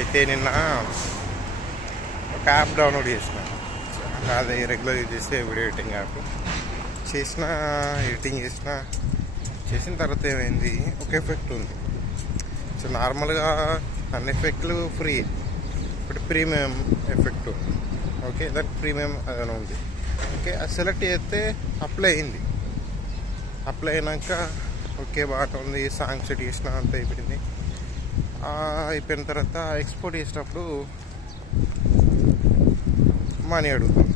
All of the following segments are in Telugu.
అయితే నిన్న ఒక యాప్ డౌన్లోడ్ చేసిన. అది రెగ్యులర్ యూజ్ చేసే వీడియో ఎడిటింగ్ యాప్. చేసిన ఎడిటింగ్ చేసిన. చేసిన తర్వాత ఏమైంది? ఒక ఎఫెక్ట్ ఉంది. సో నార్మల్గా అన్ని ఎఫెక్ట్లు ఫ్రీ ఇప్పుడు ప్రీమియం ఎఫెక్ట్ ఉంది. ఓకే దానికి ప్రీమియం అదని ఉంది. ఓకే అది సెలెక్ట్ చేస్తే అప్లై అయింది. అప్లై అయినాక ఓకే బాగా ఉంది సాంగ్ సెట్ చేసిన అంత అయిపోయింది. అయిపోయిన తర్వాత ఎక్స్పోర్ట్ చేసినప్పుడు మనీ అడుగుతుంది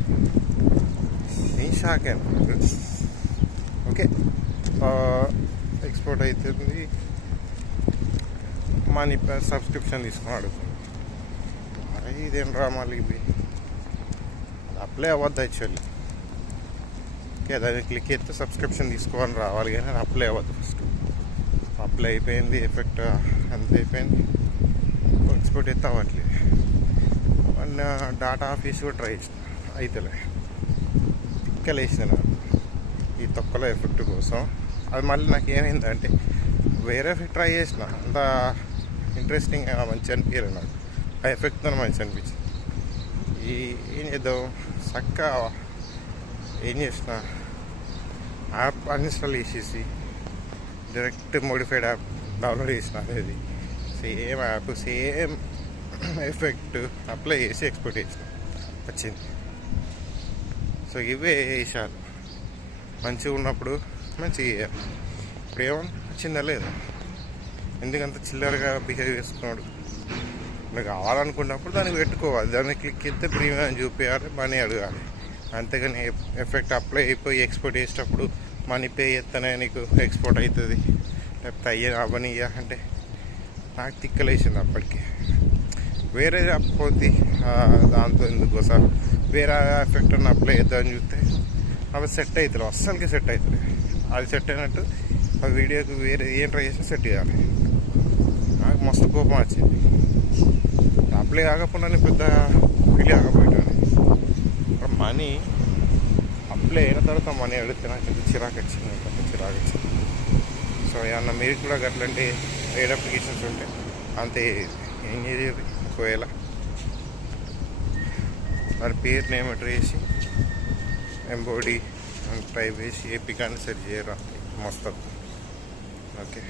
నేను షాక్ అయినా ఓకే. ఎక్స్పోర్ట్ అవుతుంది మనీ సబ్స్క్రిప్షన్ తీసుకుని అడుగుతుంది అరే ఇదేం రా మళ్ళీ అది అప్లై అవ్వద్దు యాక్చువల్లీ ఓకే దాన్ని క్లిక్ చేస్తే సబ్స్క్రిప్షన్ తీసుకోవాలని రావాలి కానీ అది అప్లై అవ్వద్దు ఫస్ట్ అప్లై అయిపోయింది ఎఫెక్ట్ అంత అయిపోయింది. ఎక్స్పోర్ట్ అయితే అవ్వట్లేదు అండ్ డాటా ఆఫీస్ కూడా ట్రై చేసిన అయితేలే. ఇంకా ఈ తొక్కలో ఎఫెక్ట్ కోసం. అది మళ్ళీ నాకు ఏమైందంటే వేరే ట్రై చేసిన. అంత ఇంట్రెస్టింగ్ మంచి అనిపించలేదు నాకు. ఆ ఎఫెక్ట్తో మంచి అనిపించింది. ఈ ఏం చేద్దాం? చక్కగా ఏం చేసిన? యాప్ అన్ఇన్స్టాల్ చేసేసి డైరెక్ట్ మోడిఫైడ్ యాప్ డౌన్లోడ్ చేసిన అనేది same app same effect apply చేసి ఎక్స్పోర్ట్ చేసిన. వచ్చింది. సో ఇవే విషయాలు మంచిగా ఉన్నప్పుడు మంచిగా చేయాలి. ఇప్పుడు ఏమన్నా వచ్చిందా లేదా? ఎందుకంత చిల్లరగా బిహేవ్ చేసుకున్నాడు మీకు కావాలనుకున్నప్పుడు దానికి పెట్టుకోవాలి. దాన్ని క్లిక్ చేస్తే ప్రీమియం చూపించాలి మనీ అడగాలి. అంతేగాని ఎఫెక్ట్ అప్లై అయిపోయి ఎక్స్పోర్ట్ చేసేటప్పుడు మనీ పే చేస్తేనే నీకు ఎక్స్పోర్ట్ అవుతుంది. లేకపోతే అయ్యే అవనియ్యా అంటే నాకు తిక్కలేసింది అప్పటికి. వేరే పోతే దాంతో ఎందుకు సార్ వేరే ఎఫెక్ట్ అని అప్లై చేద్దామని చూస్తే అవి సెట్ అవుతుంది అస్సలకి సెట్ అవుతుంది అది సెట్ అయినట్టు ఆ వీడియోకి వేరే ఏం ట్రై చేసినా సెట్ చేయాలి. నాకు మస్తు కోపం వచ్చింది. అప్లై కాకపోయినా పెద్ద ఫీల్ కాకపోయాను ఇప్పుడు మనీ అప్లై అయిన తర్వాత మనీ అడిగితే నాకు ఎంత చిరాకు వచ్చింది? కొంత చిరాకు వచ్చింది. సో ఏమన్నా మీరు కూడా అట్లాంటి ఎయిడ్ అప్లికేషన్స్ ఉంటే అంతే ఏం చేసేది ఒకవేళ మరి పేరు నేమ్ ఎంటర్ చేసి ఎంబోడీ టైప్ వేసి ఏపీ కానీ సరి చేయరా? మస్తు. ఓకే.